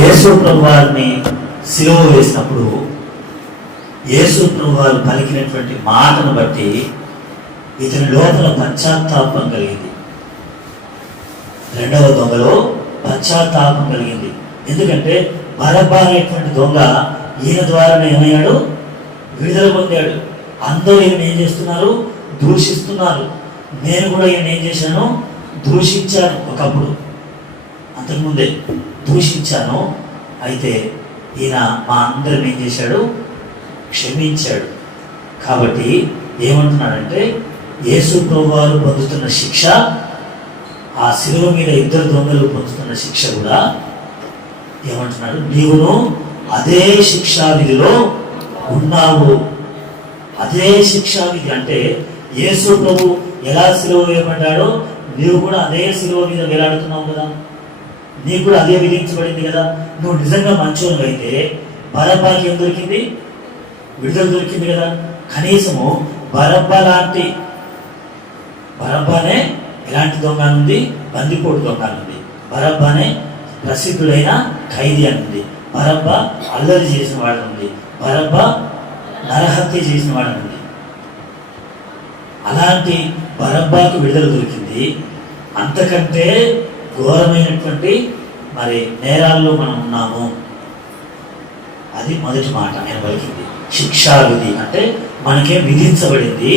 యేసు ప్రభు వారిని సిలువ వేసినప్పుడు యేసు ప్రభు వారు పలికినటువంటి మాటను బట్టి ఇతని లోపల పశ్చాత్తాపం కలిగింది. రెండవ దొంగలో పశ్చాత్తాపం కలిగింది. ఎందుకంటే బరబ్బా అనేటువంటి దొంగ ఈయన ద్వారానే ఏమయ్యాడు? విడుదల పొందాడు. అందరూ ఈయన ఏం చేస్తున్నారు? దూషిస్తున్నారు. నేను కూడా ఈయన ఏం చేశాను? దూషించాను. ఒకప్పుడు అంతకుముందే దూషించాను. అయితే ఈయన మా అందరిని ఏం చేశాడు? క్షమించాడు. కాబట్టి ఏమంటున్నాడంటే యేసు ప్రభువారు పొందుతున్న శిక్ష, ఆ శిలువ మీద ఇద్దరు దొంగలు పొందుతున్న శిక్ష కూడా ఏమంటున్నాడు? నీవును అదే శిక్షా విధిలో ఉన్నావు. అదే శిక్షా విధి అంటే యేసు ప్రభు ఎలా సిలువ వేయబడ్డాడో నీవు కూడా అదే సిలువ మీద వేలాడుతున్నావు కదా, నీకు కూడా అదే విధించబడింది కదా. నువ్వు నిజంగా మంచోను అయితే బరబ్బాకి ఏం దొరికింది? విడుదల దొరికింది కదా. కనీసము బరబ్బానే ఎలాంటి దొంగ ఉంది? బందిపోటు దొంగ ఉంది. బరబ్బానే ప్రసిద్ధుడైన ఖైదీ అనుంది. బరబ్బా అల్లరి చేసిన వాడు ఉంది. బరబ్బా నరహత్య చేసిన వాడు ఉంది. అలాంటి బరబ్బాకు విడుదల దొరికింది. అంతకంటే ఘోరమైనటువంటి మరి నేరాల్లో మనం ఉన్నాము. అది మొదటి మాట నేను పలికింది. శిక్షా విధి అంటే మనకేం విధించబడింది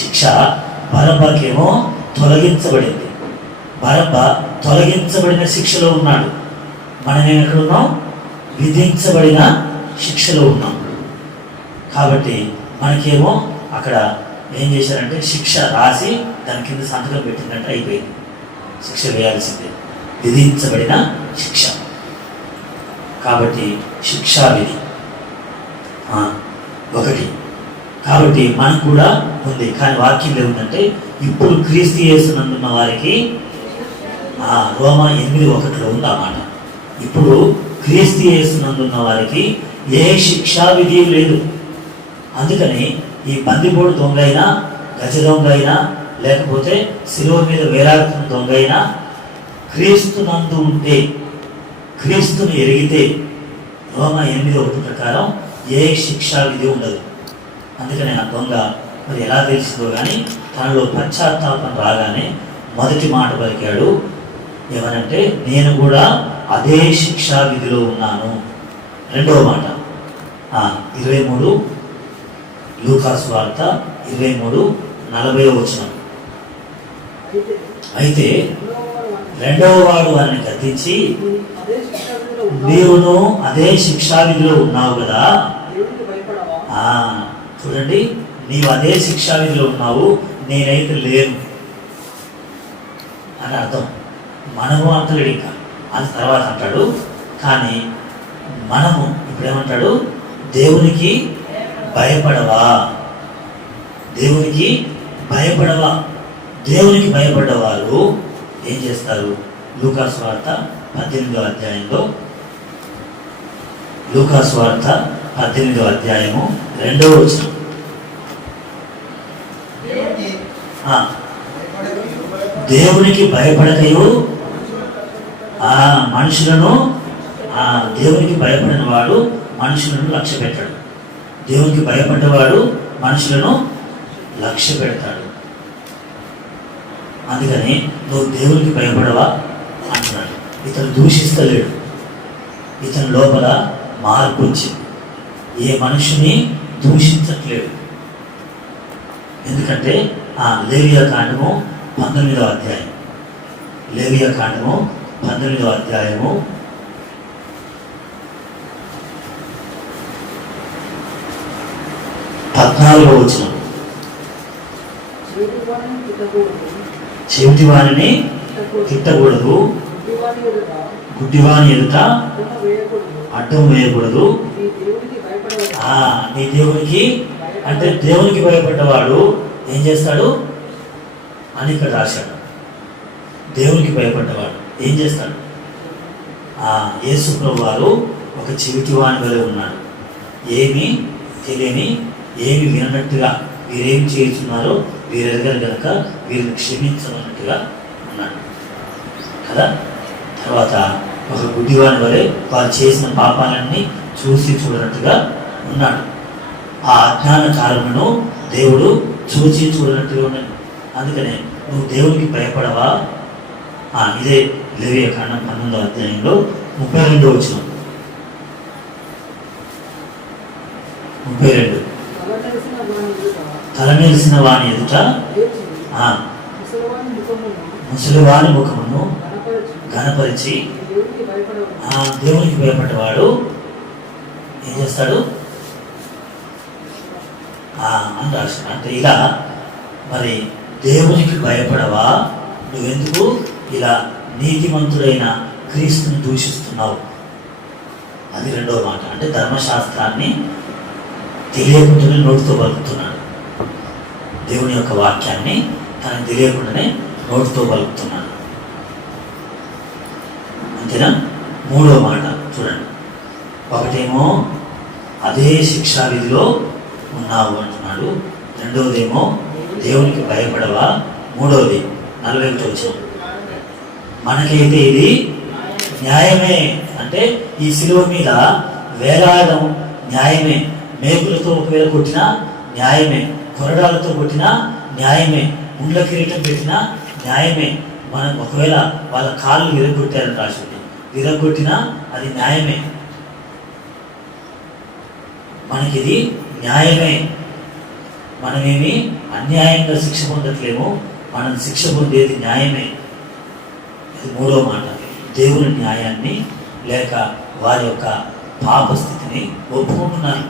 శిక్ష, బరబ్బాకేమో తొలగించబడింది. బరబ్బా తొలగించబడిన శిక్షలో ఉన్నాడు. మనం ఎక్కడున్నాం? విధించబడిన శిక్షలో ఉన్నాం. కాబట్టి మనకేమో అక్కడ ఏం చేశారంటే శిక్ష రాసి దాని కింద సంతకం పెట్టిందంటే అయిపోయింది. శిక్ష వేయాల్సిందే, విధించబడిన శిక్ష. కాబట్టి శిక్షా విధి ఒకటి. కాబట్టి మనకు కూడా ఉంది. కానీ వాక్యం ఏముందంటే ఇప్పుడు క్రీస్తు యేసునందున్న వారికి రోమా 8:1 ఉంది ఆ మాట. ఇప్పుడు క్రీస్తు యేసునందున్న వారికి ఏ శిక్షా విధి లేదు. అందుకని ఈ బందిపోటు దొంగ అయినా, గజ దొంగ అయినా, లేకపోతే శిలువ మీద వేలాడుతున్న దొంగ అయినా క్రీస్తు నందు ఉంటే, క్రీస్తుని ఎరిగితే రోమా 8:1 ప్రకారం ఏ శిక్షా విధి ఉండదు. అందుకని ఆ దొంగ మరి ఎలా తెలిసిందో కానీ తనలో పశ్చాత్తాపం రాగానే మొదటి మాట పలికాడు. ఏమనంటే నేను కూడా అదే శిక్షా విధిలో ఉన్నాను. రెండవ మాట 23 లూకాసు వార్త 23:40 అయితే రెండవ వాడు వారిని గద్దించి నీవును అదే శిక్షా విధిలో ఉన్నావు కదా. చూడండి, నీవు అదే శిక్షా విధిలో ఉన్నావు, నేనైతే లేను అని అర్థం. మనము అంటలేడు, ఇంకా అది తర్వాత అంటాడు. కానీ మనము ఇప్పుడేమంటాడు? దేవునికి భయపడవా, దేవునికి భయపడవా. దేవునికి భయపడ్డవారు ఏం చేస్తారు? లూకాసు వార్త 18వ అధ్యాయంలో, లూకాసు వార్త 18వ అధ్యాయము 2వ వచనం. దేవునికి భయపడకయు మనుషులను, దేవునికి భయపడిన వాడు మనుషులను లక్ష్య పెట్టాడు. దేవునికి భయపడ్డవాడు మనుషులను లక్ష్య పెడతాడు. అందుకని నువ్వు దేవునికి భయపడవా అంటున్నాడు. ఇతను దూషిస్తలేడు, ఇతని లోపల మార్పు వచ్చింది. ఏ మనుషుని దూషించట్లేడు. ఎందుకంటే లేవియా కాండము 19వ అధ్యాయం, లేవియా కాండము 19వ అధ్యాయము 14వ వచనం. చెవిటి వారిని తిట్టకూడదు, గుడ్డివాని ఎదుట అడ్డం వేయకూడదు. నీ దేవునికి అంటే దేవునికి భయపడ్డవాడు ఏం చేస్తాడు అని ఇక్కడ రాశాడు. దేవునికి భయపడ్డవాడు ఏం చేస్తాడు? యేసు ప్రభు వారు ఒక చెవిటి వాని వలె ఉన్నాడు. ఏమీ తెలియని, ఏమి వినట్టుగా వీరేం చేస్తున్నారో వీరెరగరు కనుక వీరిని క్షమించమన్నట్టుగా ఉన్నాడు కదా. తర్వాత ఒక గుడ్డివాని వలె వారు చేసిన పాపాలన్నీ చూసి చూడనట్టుగా ఉన్నాడు. ఆ అజ్ఞాన కారణను దేవుడు చూచి చూడనట్టుగా ఉన్నాడు. అందుకనే నువ్వు దేవునికి భయపడవా? ఇదే లేవియాకాండం 19వ అధ్యాయంలో 32వ వచనం. 32 తలమెలిసిన వాని ఎదుట ముసలివాని ముఖమును ఘనపరిచి దేవునికి భయపడ్డవాడు ఏం చేస్తాడు అని రాసిన. అంటే ఇలా మరి దేవునికి భయపడవా? నువ్వెందుకు ఇలా నీతిమంతుడైన క్రీస్తుని దూషిస్తున్నావు? అది రెండవ మాట. అంటే ధర్మశాస్త్రాన్ని తెలియకుండానే నోటితో పలుకుతున్నాడు. దేవుని యొక్క వాక్యాన్ని తనకు తెలియకుండానే నోటితో పలుకుతున్నాడు. అంతేనా? మూడవ మాట చూడండి. ఒకటేమో అదే శిక్షా విధిలో ఉన్నావు అంటున్నాడు. రెండవదేమో దేవునికి భయపడవా? మూడవది 41వ వచనం. మనకైతే ఇది న్యాయమే. అంటే ఈ శిలువ మీద వేలాడడం న్యాయమే. మేకులతో ఒకవేళ కొట్టినా న్యాయమే, కొరడాలతో కొట్టినా న్యాయమే, ముండ్ల కిరీటం పెట్టినా న్యాయమే. మనం ఒకవేళ వాళ్ళ కాళ్ళు విరగొట్టారని రాసింది, విరగొట్టినా అది న్యాయమే. మనకిది న్యాయమే. మనమేమి అన్యాయంగా శిక్ష పొందట్లేము, మనం శిక్ష పొందేది న్యాయమే. ఇది మూడో మాట. దేవుని న్యాయాన్ని లేక వారి యొక్క పాప స్థితిని ఒప్పుకుంటున్నారు.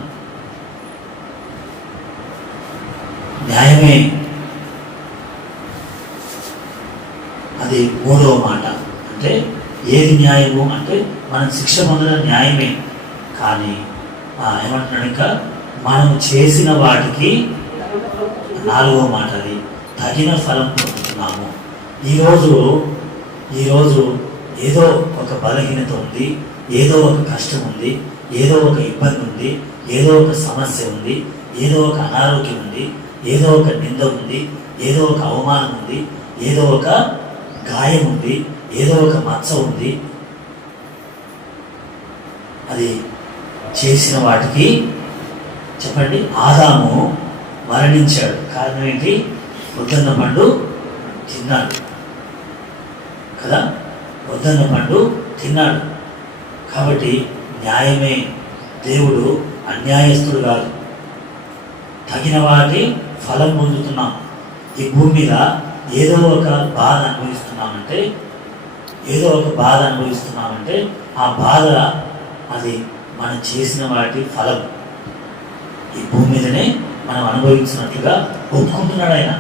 న్యాయమే. అది మూడవ మాట. అంటే ఏది న్యాయము అంటే మనం శిక్ష పొందడం న్యాయమే. కానీ ఏమంటున్నాడు ఇంకా, మనం చేసిన వాటికి నాలుగవ మాట అది తగిన ఫలం పొందుతున్నాము. ఈరోజు ఏదో ఒక బలహీనత ఉంది, ఏదో ఒక కష్టం ఉంది, ఏదో ఒక ఇబ్బంది ఉంది, ఏదో ఒక సమస్య ఉంది, ఏదో ఒక అనారోగ్యం ఉంది, ఏదో ఒక నింద ఉంది, ఏదో ఒక అవమానం ఉంది, ఏదో ఒక గాయం ఉంది, ఏదో ఒక మచ్చ ఉంది. అది చేసిన వాటికి చెప్పండి. ఆదాము మరణించాడు. కారణం ఏంటి? వద్దన్న పండు తిన్నాడు కదా, వద్దన్న పండు తిన్నాడు. కాబట్టి న్యాయమే. దేవుడు అన్యాయస్తుడు కాదు. తగిన వాటి ఫలం పొందుతున్నాం. ఈ భూమి మీద ఏదో ఒక బాధ అనుభవిస్తున్నామంటే ఆ బాధ అది మనం చేసిన వాటి ఫలం. ఈ భూమి మీదనే మనం అనుభవించినట్లుగా ఒప్పుకుంటున్నాడు. ఆయన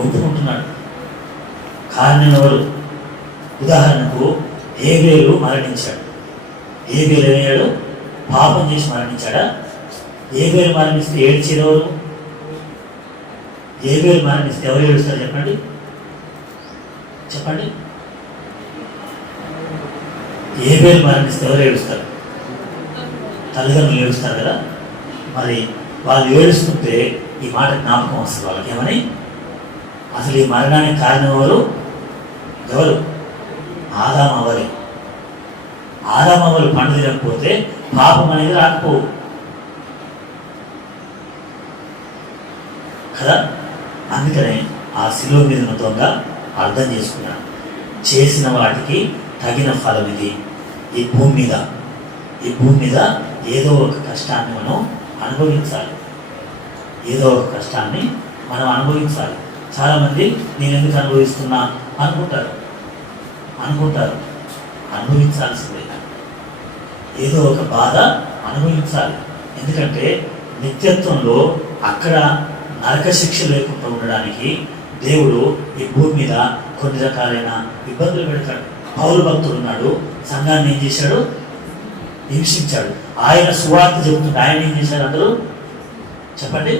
ఒప్పుకుంటున్నాడు. కారణం ఎవరు? ఉదాహరణకు ఏబేలు మరణించాడు. ఏబేలు ఏమయ్యాడు? పాపం చేసి మరణించాడా? ఏబేలు మరణిస్తే ఏడ్చేది ఎవరు? ఏబేలు మరణిస్తే ఎవరు ఏడుస్తారు చెప్పండి? ఏబేలు మరణిస్తే ఎవరు ఏడుస్తారు? తల్లిదండ్రులు ఏడుస్తారు కదా. మరి వాళ్ళు ఏడుస్తుంటే ఈ మాట జ్ఞాపకం వస్తుంది వాళ్ళకి. ఏమని? అసలు ఈ మరణానికి కారణం ఎవరు? ఆదామవ్వలు పండు తినకపోతే పాపం అనేది రాకపోవు కదా. అందుకనే ఆ శిలువ మీద ఉన్న దొంగ అర్థం చేసుకున్నాడు. చేసిన వాటికి తగిన ఫలం ఇది. ఈ భూమి మీద ఏదో ఒక కష్టాన్ని మనం అనుభవించాలి. చాలామంది నేను ఎందుకు అనుభవిస్తున్నా అనుకుంటారు. అనుభవించాల్సిందే. ఏదో ఒక బాధ అనుభవించాలి. ఎందుకంటే నిత్యత్వంలో అక్కడ నరక శిక్ష లేకుండా ఉండడానికి దేవుడు ఈ భూమి మీద కొన్ని రకాలైన ఇబ్బందులు పెడతాడు. పౌలు భక్తుడు ఉన్నాడు. సంఘాన్ని ఏం చేశాడు? హింసించాడు. ఆయన సువార్త చెబుతుంటే ఆయన ఏం చేశారు? అందరూ చెప్పండి.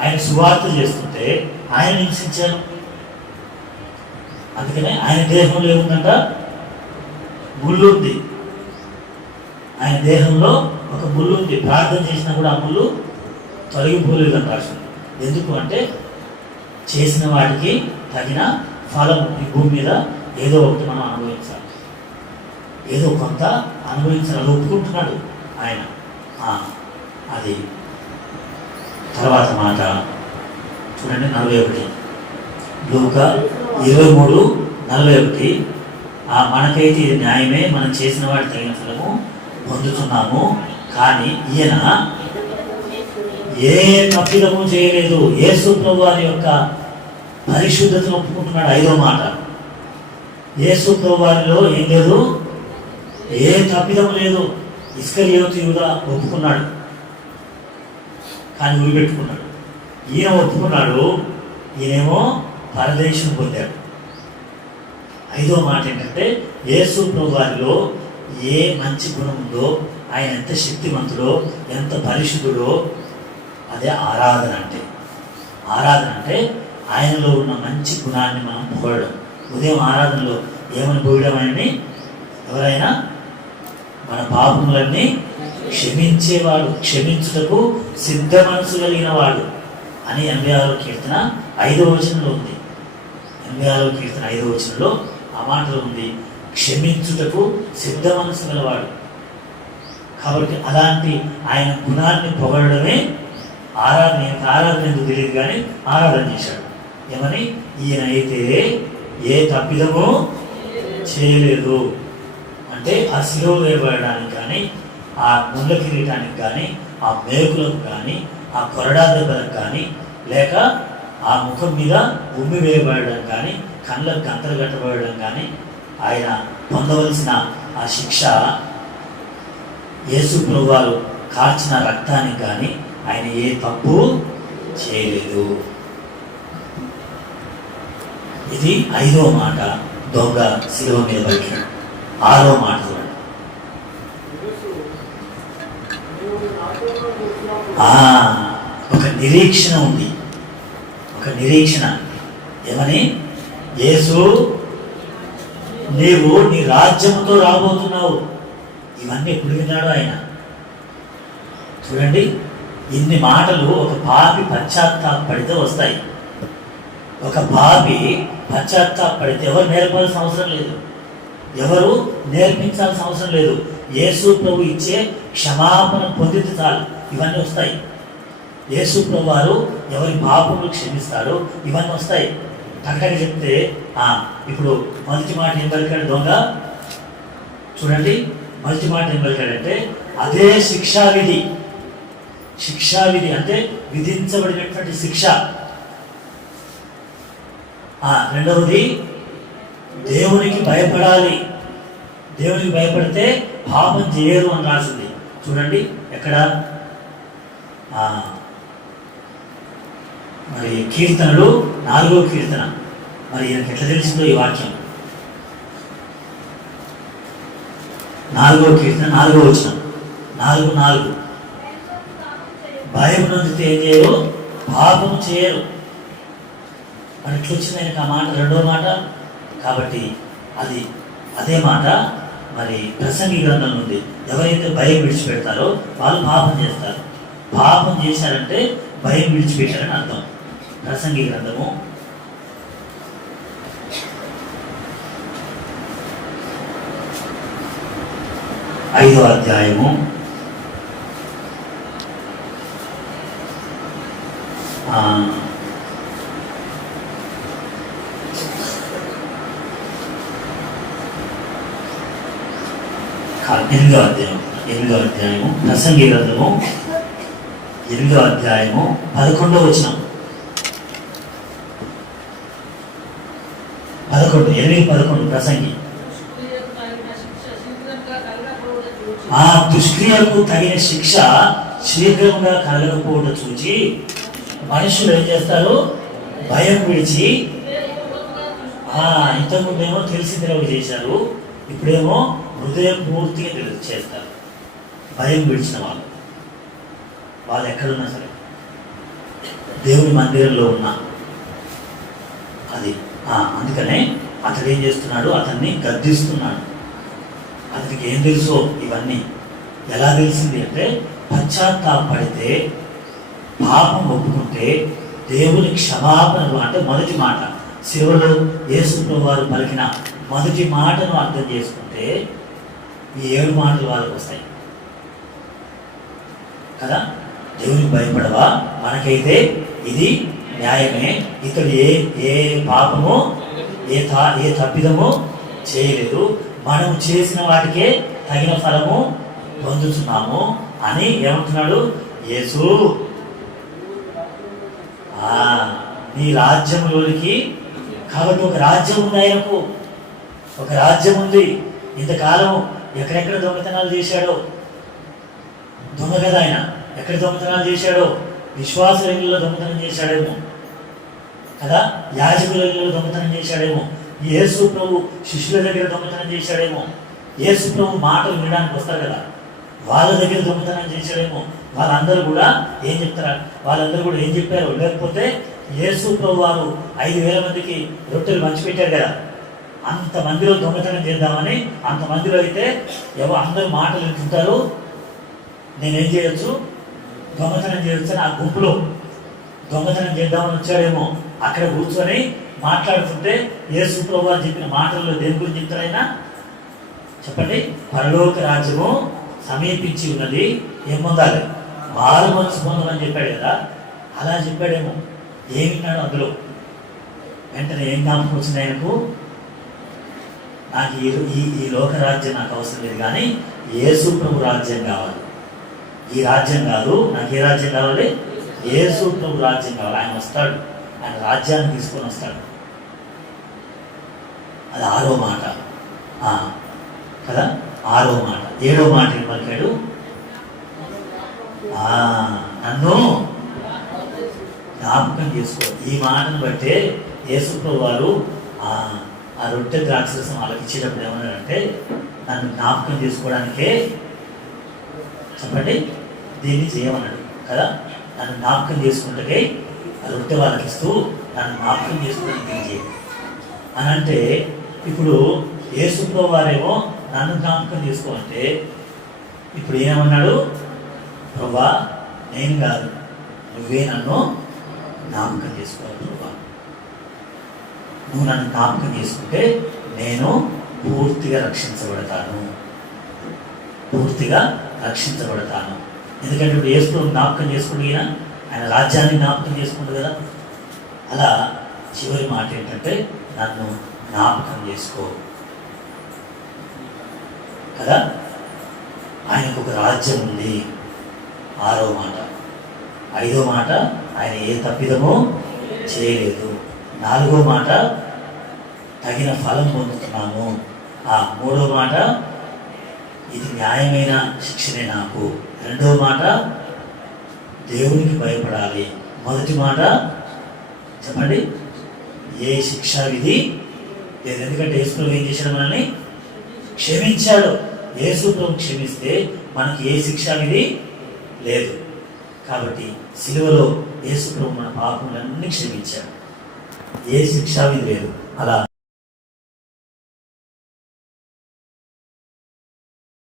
ఆయన సువార్త చేస్తుంటే ఆయన హింసించారు. అందుకనే ఆయన దేహంలో ఏముందంట? ముళ్ళు ఉంది. ఆయన దేహంలో ఒక ముళ్ళు ఉంది. ప్రార్థన చేసినా కూడా ఆ ముళ్ళు తొలగిపోలేదని రాసింది. ఎందుకు అంటే చేసిన వాటికి తగిన ఫలం ఈ భూమి మీద ఏదో ఒకటి మనం అనుభవించాలి, ఏదో కొంత అనుభవించాలని ఒప్పుకుంటున్నాడు ఆయన. అది తర్వాత మాట చూడండి, 41 లూకా 23:41. మనకైతే ఇది న్యాయమే, మనం చేసిన వాటి తగిన ఫలము పొందుతున్నాము, కానీ ఈయన ఏ తప్పిదము చేయలేదు. యేసు ప్రభు వారి యొక్క పరిశుద్ధతను ఒప్పుకుంటున్నాడు. 5వ మాట, యేసు ప్రభు వారిలో ఏం లేదు, ఏ తప్పిదము లేదు. ఇస్కరియోతు యూదా ఒప్పుకున్నాడు, కానీ ఉరిపెట్టుకున్నాడు. ఈయన ఒప్పుకున్నాడు, ఈయనేమో పరదేశం పొందాడు. 5వ మాట ఏంటంటే, యేసు ప్రభు వారిలో ఏ మంచి గుణం ఉందో, ఆయన ఎంత శక్తివంతుడో, ఎంత పరిశుద్ధుడో, అదే ఆరాధన అంటే. ఆరాధన అంటే ఆయనలో ఉన్న మంచి గుణాన్ని మనం పొగడడం. ఉదయం ఆరాధనలో ఏమని పొగడం ఆయన్ని? ఎవరైనా మన పాపములన్నీ క్షమించేవాడు, క్షమించుటకు సిద్ధ మనసు కలిగిన వాడు అని 86వ కీర్తన 5వ వచనంలో ఉంది. 86వ కీర్తన 5వ వచనంలో ఆ మాటలో ఉంది, క్షమించుటకు సిద్ధ మనసు గలవాడు. కాబట్టి అలాంటి ఆయన గుణాన్ని పొగడమే ఆరాధన. ఆరాధన ఎందుకు తెలియదు, కానీ ఆరాధన చేశాడు. ఏమని? ఈయన అయితే ఏ తప్పిదమో చేయలేదు అంటే, ఆ శిలువ వేయబడడానికి కానీ, ఆ ముళ్ళ కిరీటానికి కానీ, ఆ మేకులకు కానీ, ఆ కొరడా దెబ్బలకు కానీ, లేక ఆ ముఖం మీద ఉమ్మి వేయబడడం కానీ, కళ్ళకు గంతలు కట్టబడడం కానీ, ఆయన పొందవలసిన ఆ శిక్ష, యేసు ప్రభువారు కార్చిన రక్తానికి కానీ ఆయన ఏ తప్పు చేయలేదు. ఇది 5వ మాట, దొంగ శిలువ మీద పలికాడు. 6వ మాట చూడండి, ఒక నిరీక్షణ ఉంది. ఒక నిరీక్షణ ఏమని? యేసు, నీవు నీ రాజ్యంతో రాబోతున్నావు. ఇవన్నీ ఎప్పుడు విన్నాడు ఆయన? చూడండి, ఇన్ని మాటలు ఒక పాపి పశ్చాత్తాపడితే వస్తాయి. ఒక పాపి పశ్చాత్తాపడితే ఎవరు నేర్పాల్సిన అవసరం లేదు, ఎవరు నేర్పించాల్సిన అవసరం లేదు. యేసు ప్రభు ఇచ్చే క్షమాపణ పొందితే చాలు ఇవన్నీ వస్తాయి. యేసు ప్రభు వారు ఎవరి పాపములు క్షమిస్తారో ఇవన్నీ వస్తాయి. టక్కగా చెప్తే ఇప్పుడు మొదటి మాట ఏం పలికాడు దొంగ? చూడండి, మొదటి మాట ఏం పలికాడంటే, అదే శిక్షావిధి. శిక్షావిధి అంటే విధించబడినటువంటి శిక్ష. రెండవది, దేవునికి భయపడాలి. దేవునికి భయపడితే పాపం చేయరు అని రాసింది. చూడండి ఎక్కడ? మరి కీర్తనలు 4వ కీర్తన. మరి ఈయనకి ఎట్లా తెలిసిందో ఈ వాక్యం? 4వ కీర్తన 4వ వచనం, 4:4. భయం నొందితే ఏం చేయరు? పాపము చేయరు. మరి ఎట్లా వచ్చింది ఆయనకు ఆ మాట? 2వ మాట. కాబట్టి అదే మాట మరి ప్రసంగి గ్రంథం ఉంది. ఎవరైతే భయం విడిచిపెడతారో వాళ్ళు పాపం చేస్తారు. పాపం చేశారంటే భయం విడిచిపెట్టారని అర్థం. ప్రసంగి గ్రంథము 5వ అధ్యాయము 8వ అధ్యాయము ప్రసంగి గ్రంథము 8వ అధ్యాయము 11వ వచనం. 11 ప్రసంగి. ఆ దుష్క్రియకు తగిన శిక్ష శీఘ్రంగా కలగకపోవడం చూచి మనుషులు ఏం చేస్తారు? భయం విడిచి, ఇంతకుముందేమో తెలిసి తెలవ చేశారు, ఇప్పుడేమో హృదయపూర్తిగా చేస్తారు. భయం విడిచిన వాళ్ళు ఎక్కడున్నా సరే, దేవుని మందిరంలో ఉన్నా అది. అందుకనే అతడు ఏం చేస్తున్నాడు? అతన్ని గద్దిస్తున్నాడు. అతనికి ఏం తెలుసో ఇవన్నీ. ఎలా తెలిసింది అంటే, పశ్చాత్తాపడితే, పాపం ఒప్పుకుంటే దేవుని క్షమాపణలు. అంటే మొదటి మాట శిలువలో యేసు ప్రభువు వారు పలికిన మొదటి మాటను అర్థం చేసుకుంటే ఈ 7 మాటలు వాళ్ళకు వస్తాయి కదా. దేవునికి భయపడవా, మనకైతే ఇది న్యాయమే, ఇతడు ఏ పాపము ఏ తప్పిదము చేయలేదు, మనము చేసిన వాటికే తగిన ఫలము పొందుతున్నాము అని ఏమంటున్నాడు యేసు. నీ రాజ్యంలోనికి, కాబట్టి ఒక రాజ్యం ఉంది ఆయనకు, ఒక రాజ్యం ఉంది. ఇంతకాలం ఎక్కడెక్కడ దొంగతనాలు చేశాడో, దొంగ కదా ఆయన, ఎక్కడ దొంగతనాలు చేశాడో, విశ్వాసుల ఇళ్ళలో దొంగతనం చేశాడేమో కదా, యాజకుల ఇళ్ళలో దొంగతనం చేశాడేమో, యేసు ప్రభు శిష్యుల దగ్గర దొంగతనం చేశాడేమో, యేసు ప్రభు మాటలు వినడానికి వస్తారు కదా, వాళ్ళ దగ్గర దొంగతనం చేశాడేమో. వాళ్ళందరూ కూడా ఏం చెప్తారా, వాళ్ళందరూ కూడా ఏం చెప్పారు, లేకపోతే యేసు ప్రభు వారు 5,000 మందికి రొట్టెలు పంచిపెట్టారు కదా, అంతమందిలో దొంగతనం చేద్దామని, అంతమందిలో అయితే అందరూ మాటలు వింటుంటారు, నేనేం చేయొచ్చు, దొంగతనం చేయొచ్చు అని ఆ గుంపులో దొంగతనం చేద్దామని వచ్చాడేమో. అక్కడ కూర్చొని మాట్లాడుతుంటే యేసు ప్రభు వారు చెప్పిన మాటల్లో దేని గురించి చెప్తారైనా చెప్పండి, పరలోక రాజ్యము సమీపించి ఉన్నది, ఏం పొందాలి, మారు మనసు పొందమని చెప్పాడు కదా. అలా చెప్పాడేమో, ఏమిన్నాడు అందులో. వెంటనే ఏం జ్ఞాపకం వచ్చింది ఆయనకు, నాకు ఈ లోక రాజ్యం నాకు అవసరం లేదు, కానీ యేసు ప్రభు రాజ్యం కావాలి. ఈ రాజ్యం కాదు, నాకు ఏ రాజ్యం కావాలి, యేసు ప్రభు రాజ్యం కావాలి. ఆయన వస్తాడు, ఆయన రాజ్యాన్ని తీసుకొని వస్తాడు. అది 6వ మాట కదా. 6వ మాట. 7వ మాట ఏం పలికాడు, నన్ను జ్ఞాపకం చేసుకో. ఈ మాటను బట్టే యేసు ప్రభు వారు ఆ రొట్టె ద్రాక్షరసం వాళ్ళకి ఇచ్చేటప్పుడు ఏమన్నాడంటే, నన్ను జ్ఞాపకం చేసుకోవడానికే చెప్పండి దీన్ని చేయమన్నాడు కదా. నన్ను జ్ఞాపకం చేసుకుంటే ఆ రొట్టె వాళ్ళకి ఇస్తూ నన్ను జ్ఞాపకం చేసుకోవడానికి దీన్ని చేయాలి అని అంటే, ఇప్పుడు యేసు ప్రభు వారేమో నన్ను జ్ఞాపకం చేసుకోమంటే, ఇప్పుడు ఏమన్నాడు, ప్రభా నేను కాదు, నువ్వే నన్ను జ్ఞాపకం చేసుకోవాలి ప్రభా. నువ్వు నన్ను జ్ఞాపకం చేసుకుంటే నేను పూర్తిగా రక్షించబడతాను, పూర్తిగా రక్షించబడతాను. ఎందుకంటే ఇప్పుడు యేసు ప్రభు జ్ఞాపకం చేసుకుంటే ఆయన రాజ్యాన్ని జ్ఞాపకం చేసుకుంటుంది కదా. అలా చివరి మాట ఏంటంటే, నన్ను జ్ఞాపకం చేసుకో కదా. ఆయనకు ఒక రాజ్యం ఉంది. 6వ మాట. 5వ మాట, ఆయన ఏ తప్పిదమో చేయలేదు. 4వ మాట, తగిన ఫలం పొందుతున్నాము. 3వ మాట, ఇది న్యాయమైన శిక్షనే నాకు. 2వ మాట, దేవునికి భయపడాలి. మొదటి మాట చెప్పండి, ఏ శిక్షా విధి లేదు. ఎందుకంటే యేసు ప్రభు ఏం చేశాడు, మనల్ని క్షమించాడు. యేసు ప్రభు క్షమిస్తే మనకి ఏ శిక్షా విధి లేదు. కాబట్టి సిలువలో యేసు ప్రభు మన పాపములన్నీ క్షమించాడు, ఏ శిక్షా విధి లేదు. అలా